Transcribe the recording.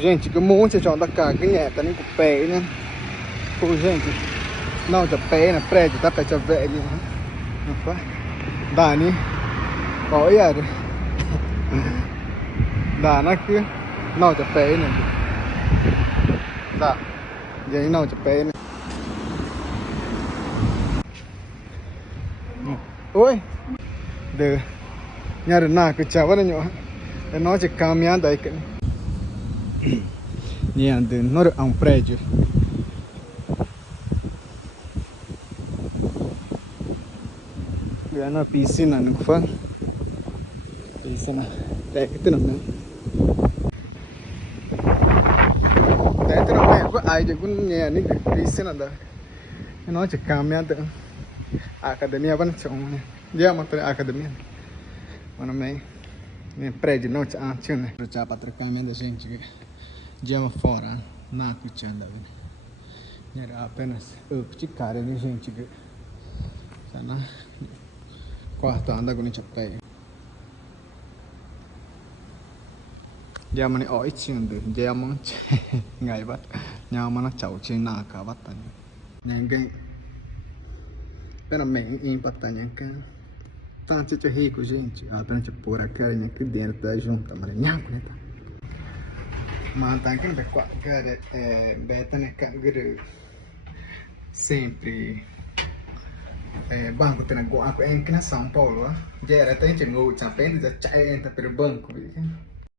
Gente, que monte de onda cagnheta, nem com o pé, né? Pô, gente, não, já pé, né? Prédio, tá? Pé, já velho, não foi? Dani, olha, Dani aqui, não, já pé, né? Dá, e aí não, já pé, né? Oi, de, nhà được nào cái cháu nó nhỏ, nó chỉ caminhando aí que niente, non ha un pregio. È una piscina, non fa? Piscina. Dai, che te non è? Dai, te non è? Qua hai già un niente, piscina da. E noi ci cambiando. Accademia, quando c'è un... Andiamo a accademia. Ma non è... Niente, pregio, non c'è azione. C'è per cambiare gente che... Andiamo fuori, na cuccianda. Era apenas ciccare di gente che... Sana... Quarto anda con i ciappei. Andiamo ne ho i cindi, andiamo ngay bắt nhau mà nó chậu trên nà cả bắt tận nhanh cái pena mình in bắt tận nhanh cái tanto c'è rico gente appena c'è pure a cara neanche dentro da junta ma neanche ne ma anche per qua che beta ne cagre sempre banco tena go anche na São Paulo già era tem c'è go c'è per già c'è per banco